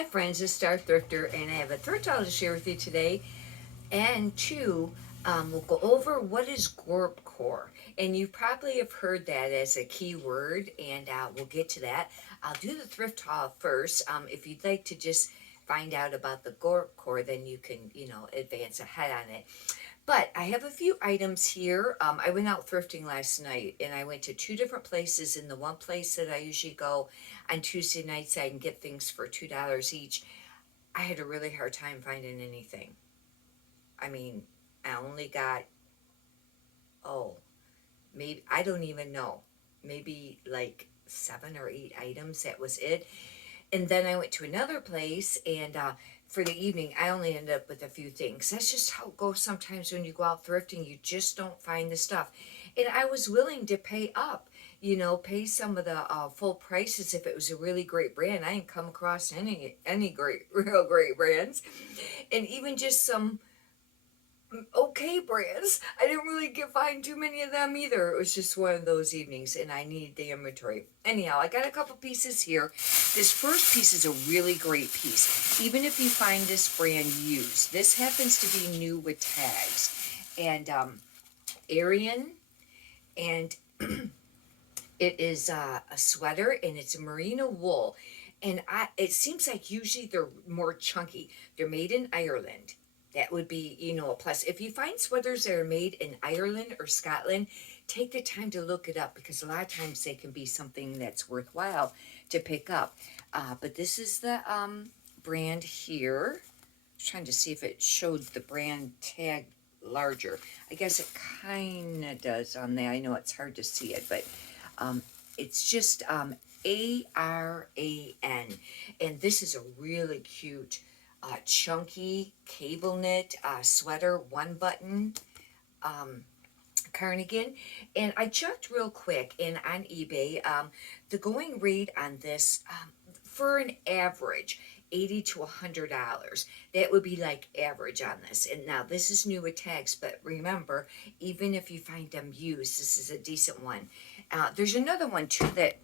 Hi friends, it's Star Thrifter, and I have a thrift haul to share with you today. And two, we'll go over what is GORPCORE. And you probably have heard that as a key word, and we'll get to that. I'll do the thrift haul first. If you'd like to just find out about the GORPCORE, then you can, advance ahead on it. But I have a few items here. I went out thrifting last night, and I went to two different places. In the one place that I usually go on Tuesday nights, I can get things for $2 each. I had a really hard time finding anything. I mean, I only got, oh, maybe, I don't even know, maybe like 7 or 8 items. That was it. And then I went to another place, and for the evening, I only ended up with a few things. That's just how it goes sometimes when you go out thrifting. You just don't find the stuff. And I was willing to pay up, pay some of the full prices if it was a really great brand. I didn't come across any great, real great brands, and even just some okay brands. I didn't really find too many of them either. It was just one of those evenings, and I needed the inventory. Anyhow, I got a couple pieces here. This first piece is a really great piece. Even if you find this brand used, this happens to be new with tags. And Aryan, and it is a sweater, and it's a merino wool. And it seems like usually they're more chunky. They're made in Ireland. That would be, a plus. If you find sweaters that are made in Ireland or Scotland, take the time to look it up, because a lot of times they can be something that's worthwhile to pick up. But this is the brand here. I was trying to see if it showed the brand tag larger. I guess it kind of does on there. I know it's hard to see it, but it's just ARAN. And this is a really cute chunky cable knit sweater, one button cardigan. And I checked real quick and on eBay, the going rate on this, for an average $80 to $100. That would be like average on this. And now this is new with tags, but remember, even if you find them used, this is a decent one. There's another one too that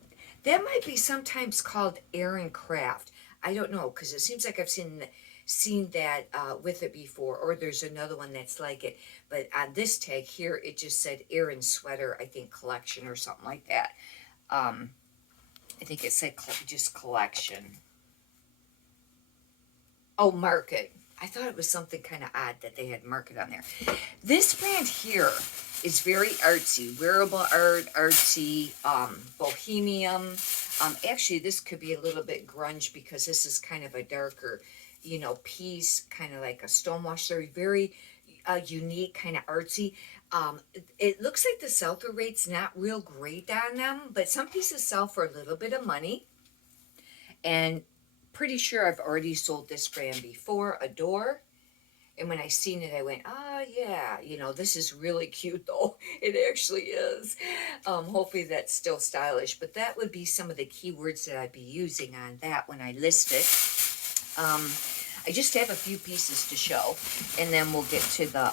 might be sometimes called Aaron Craft. I don't know, because it seems like I've seen that with it before, or there's another one that's like it. But on this tag here, it just said Aaron Sweater, I think collection or something like that. I think it said just collection. Oh, market. I thought it was something kind of odd that they had market on there. This brand here is very artsy, wearable art, artsy, bohemian. Actually, this could be a little bit grunge, because this is kind of a darker, piece, kind of like a stonewash. They're very unique, kind of artsy. It looks like the sell-through rate's not real great on them, but some pieces sell for a little bit of money. And pretty sure I've already sold this brand before, Adore. And when I seen it, I went, yeah, this is really cute though. It actually is. Hopefully that's still stylish, but that would be some of the keywords that I'd be using on that when I list it. I just have a few pieces to show, and then we'll get to the,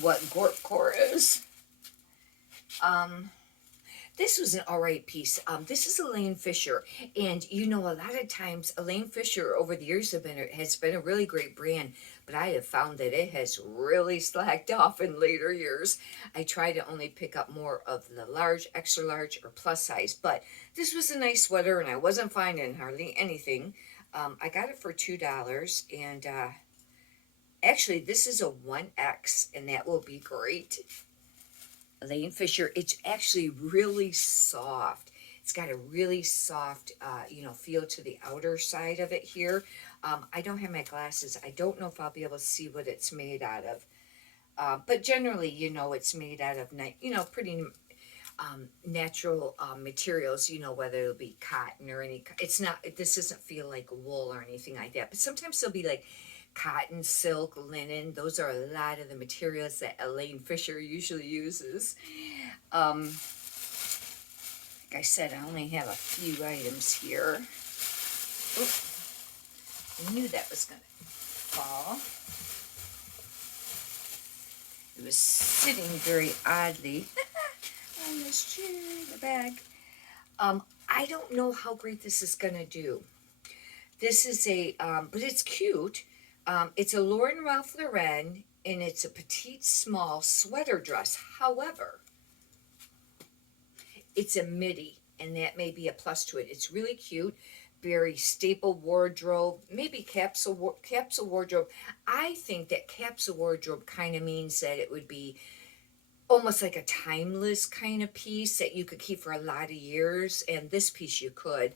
what GORPCORE is. This was an alright piece. This is Elaine Fisher, and a lot of times Elaine Fisher over the years has been a really great brand, but I have found that it has really slacked off in later years. I try to only pick up more of the large, extra large, or plus size, but this was a nice sweater, and I wasn't finding hardly anything. I got it for $2, and actually this is a 1X, and that will be great. Elaine Fisher, it's actually really soft. It's got a really soft, feel to the outer side of it here. I don't have my glasses. I don't know if I'll be able to see what it's made out of. But generally, it's made out of, pretty natural materials, whether it'll be cotton or this doesn't feel like wool or anything like that. But sometimes there'll be like cotton, silk, linen. Those are a lot of the materials that Elaine Fisher usually uses. Like I said, I only have a few items here. Oop, I knew that was going to fall. It was sitting very oddly on this chair, the bag. I don't know how great this is gonna do. This is but it's cute. It's a Lauren Ralph Lauren, and it's a petite small sweater dress. However, it's a midi, and that may be a plus to it. It's really cute, very staple wardrobe, maybe capsule wardrobe. I think that capsule wardrobe kind of means that it would be almost like a timeless kind of piece that you could keep for a lot of years, and this piece you could.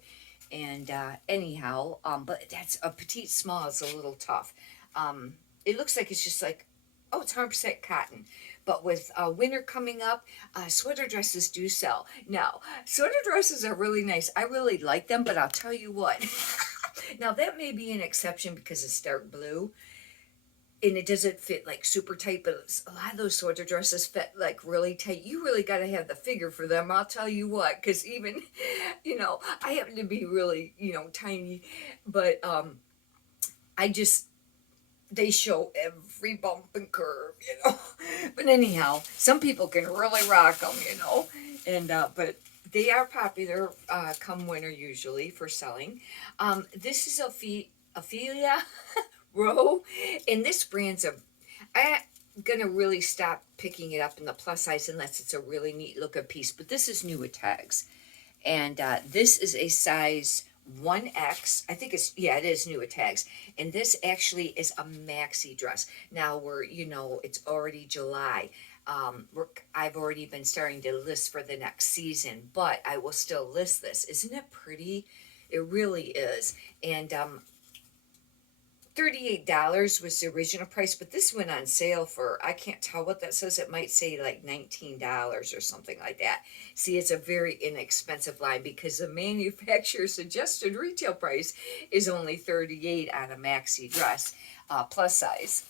And anyhow, but that's a petite small is a little tough. It looks like it's just like, oh, it's 100% cotton. But with winter coming up, sweater dresses do sell. Now, sweater dresses are really nice. I really like them, but I'll tell you what. Now, that may be an exception because it's dark blue and it doesn't fit like super tight, but a lot of those sweater dresses fit like really tight. You really got to have the figure for them. I'll tell you what, because even, I happen to be really, tiny, but I just, they show every bump and curve. But anyhow, some people can really rock them. And, but they are popular come winter usually for selling. This is Ophelia Row, and this brand's I'm gonna really stop picking it up in the plus size unless it's a really neat looking piece. But this is new with tags, and this is a size 1X. I think it is new with tags, and this actually is a maxi dress. Now it's already July. I've already been starting to list for the next season, but I will still list this. Isn't it pretty? It really is, and $38 was the original price, but this went on sale for, I can't tell what that says. It might say like $19 or something like that. See, it's a very inexpensive line because the manufacturer's suggested retail price is only $38 on a maxi dress, plus size.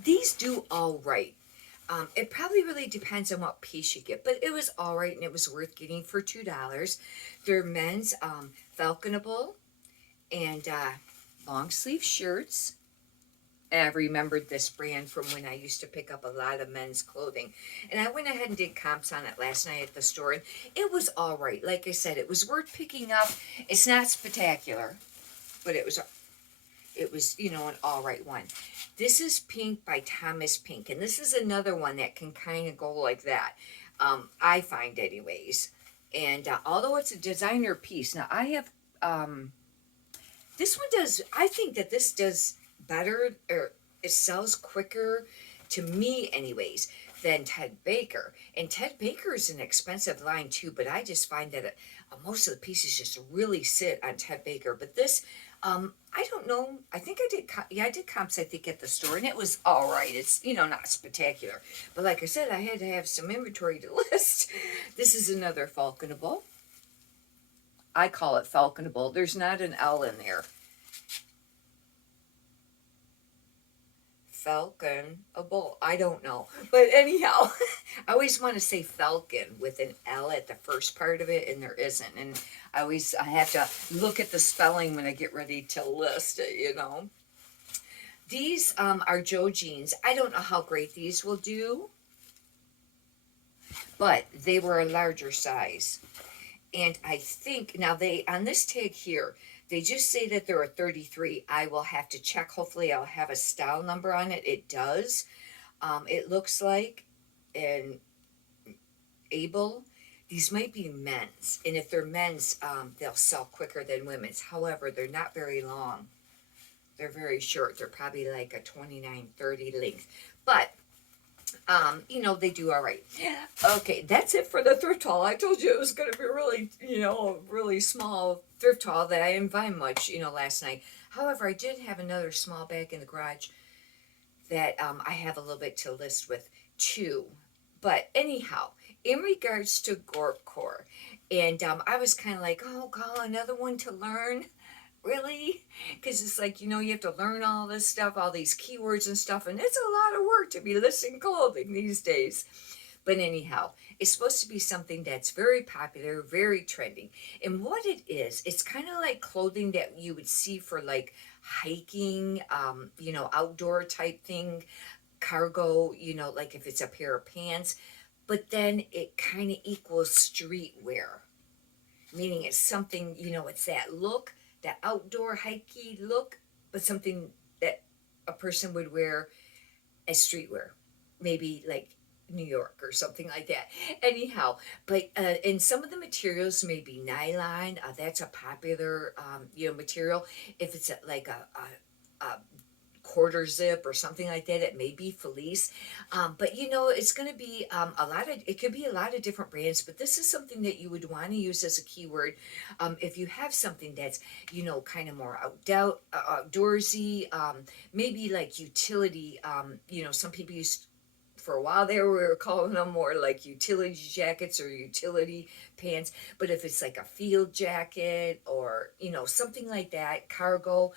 These do all right. It probably really depends on what piece you get, but it was all right and it was worth getting for $2. They're men's falconable and long sleeve shirts. And I remembered this brand from when I used to pick up a lot of men's clothing. And I went ahead and did comps on it last night at the store, and it was all right. Like I said, it was worth picking up. It's not spectacular, but it was an all right one. This is Pink by Thomas Pink, and this is another one that can kind of go like that. I find anyways. And although it's a designer piece, now I have this one does, I think that this does better, or it sells quicker, to me anyways, than Ted Baker. And Ted Baker is an expensive line too, but I just find that most of the pieces just really sit on Ted Baker. But this, I don't know, I think I did comps, I think, at the store, and it was all right. It's, not spectacular. But like I said, I had to have some inventory to list. This is another falconable. I call it falconable. There's not an L in there. Falconable. I don't know. But anyhow, I always want to say falcon with an L at the first part of it, and there isn't. And I have to look at the spelling when I get ready to list it, These are Joe jeans. I don't know how great these will do, but they were a larger size. And I think, now on this tag here, they just say that they're a 33. I will have to check. Hopefully I'll have a style number on it. It does. It looks like an able. These might be men's. And if they're men's, they'll sell quicker than women's. However, they're not very long. They're very short. They're probably like a 29, 30 length. But they do all right. Okay, that's it for the thrift haul. I told you it was going to be really, a really small thrift haul that I didn't find much, last night. However, I did have another small bag in the garage that I have a little bit to list with too. But anyhow, in regards to GORPCORE, and I was kind of like, oh, God, another one to learn. Really? Because it's like, you have to learn all this stuff, all these keywords and stuff, and it's a lot of work to be listing clothing these days. But anyhow, it's supposed to be something that's very popular, very trending. And what it is, it's kind of like clothing that you would see for like hiking, outdoor type thing, cargo, like if it's a pair of pants. But then it kind of equals streetwear. meaning it's something, it's that look, that outdoor hikey look, but something that a person would wear as streetwear, maybe like New York or something like that. Anyhow, but and some of the materials may be nylon. That's a popular material. If it's like a quarter zip or something like that, it may be fleece. But it's going to be it could be a lot of different brands, but this is something that you would want to use as a keyword. If you have something that's kind of more outdoorsy, maybe like utility. Some people use, for a while there, we were calling them more like utility jackets or utility pants. But if it's like a field jacket or something like that, cargo,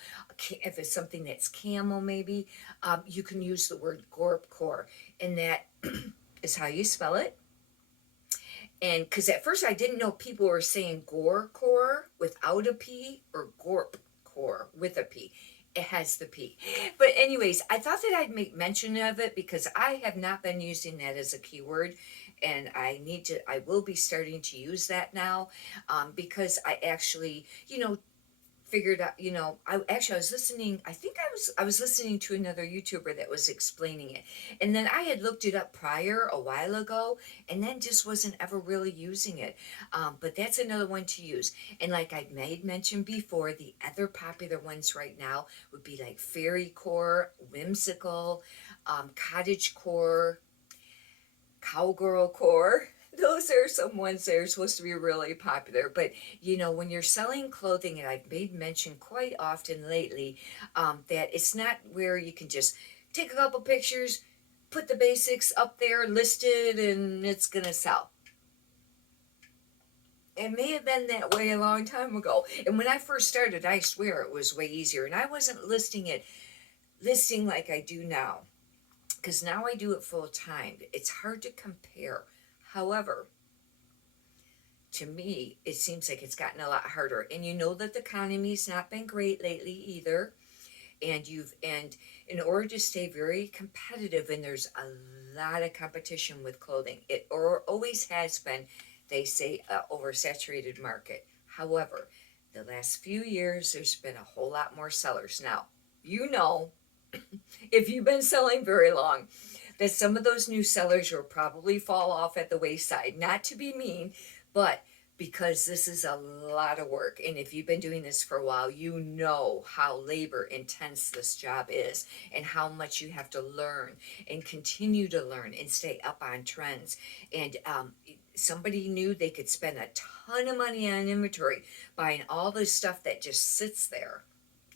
if it's something that's camo, maybe you can use the word GORPCORE, and that is how you spell it. And because at first I didn't know people were saying gorecore without a P or gorpcore with a P. It has the P. But anyways, I thought that I'd make mention of it because I have not been using that as a keyword. And I will be starting to use that now, because I actually, figured out, I was listening, I was listening to another YouTuber that was explaining it. And then I had looked it up prior a while ago and then just wasn't ever really using it. But that's another one to use. And like I made mention before, the other popular ones right now would be like fairy core, whimsical, cottage core, cowgirl core. Those are some ones that are supposed to be really popular. But when you're selling clothing, and I've made mention quite often lately, that it's not where you can just take a couple pictures, put the basics up there listed, and it's gonna sell. It may have been that way a long time ago. And when I first started, I swear it was way easier. And I wasn't listing like I do now, because now I do it full time. It's hard to compare. However, to me, it seems like it's gotten a lot harder. And you know that the economy's not been great lately either. And in order to stay very competitive, and there's a lot of competition with clothing, it always has been, they say, oversaturated market. However, the last few years, there's been a whole lot more sellers. Now, if you've been selling very long, that some of those new sellers will probably fall off at the wayside. Not to be mean, but because this is a lot of work. And if you've been doing this for a while, you know how labor intense this job is and how much you have to learn and continue to learn and stay up on trends. And somebody knew they could spend a ton of money on inventory buying all this stuff that just sits there,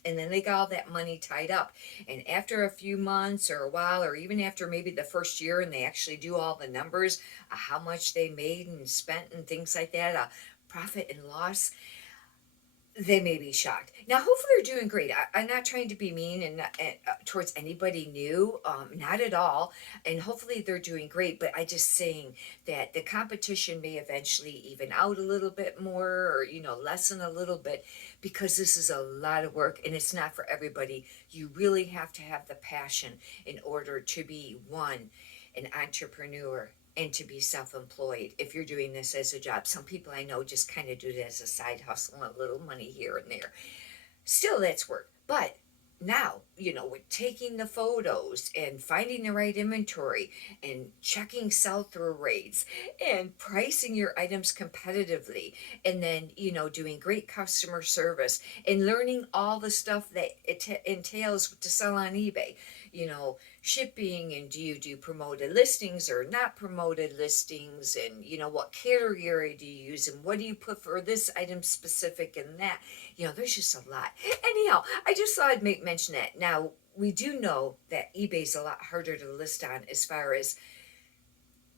and then they got all that money tied up. And after a few months or a while, or even after maybe the first year, and they actually do all the numbers, how much they made and spent and things like that, profit and loss, they may be shocked. Now, hopefully, they're doing great. I'm not trying to be mean and towards anybody new, not at all. And hopefully, they're doing great. But I just saying that the competition may eventually even out a little bit more, or lessen a little bit, because this is a lot of work and it's not for everybody. You really have to have the passion in order to be an entrepreneur, and to be self-employed if you're doing this as a job. Some people I know just kind of do it as a side hustle and a little money here and there. Still, that's work. But now, with taking the photos and finding the right inventory and checking sell-through rates and pricing your items competitively, and then, doing great customer service and learning all the stuff that it entails to sell on eBay, shipping, and do you do promoted listings or not promoted listings, and what category do you use, and what do you put for this item specific, and that, there's just a lot. Anyhow, I just thought I'd make mention that. Now, we do know that eBay's a lot harder to list on as far as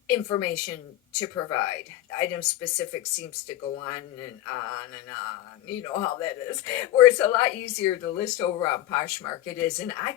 information to provide. Item specific seems to go on and on and on. You know how that is. Where it's a lot easier to list over on Poshmark. It is. And I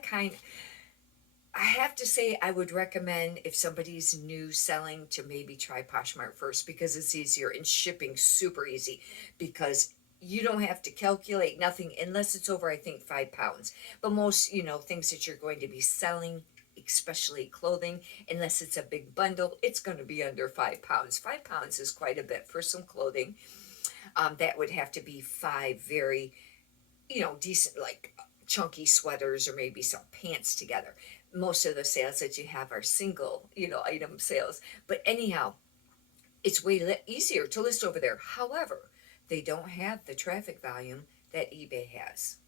have to say, I would recommend, if somebody's new selling, to maybe try Poshmark first, because it's easier, and shipping super easy, because you don't have to calculate nothing unless it's over, I think, 5 pounds. But most, things that you're going to be selling, especially clothing, unless it's a big bundle, it's going to be under 5 pounds. 5 pounds is quite a bit for some clothing. That would have to be 5 very, decent, like chunky sweaters or maybe some pants together. Most of the sales that you have are single, item sales. But anyhow, it's way easier to list over there. However, they don't have the traffic volume that eBay has.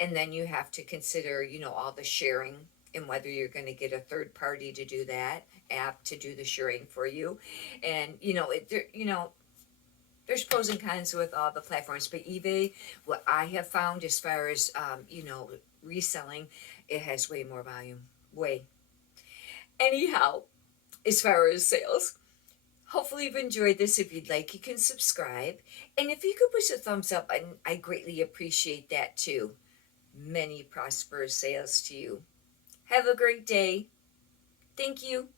And then you have to consider, all the sharing and whether you're going to get a third party to do that app to do the sharing for you. And, there's pros and cons with all the platforms, but eBay, what I have found as far as, reselling, it has way more volume. Way. Anyhow, as far as sales, hopefully you've enjoyed this. If you'd like, you can subscribe. And if you could push a thumbs up, I greatly appreciate that too. Many prosperous sales to you. Have a great day. Thank you.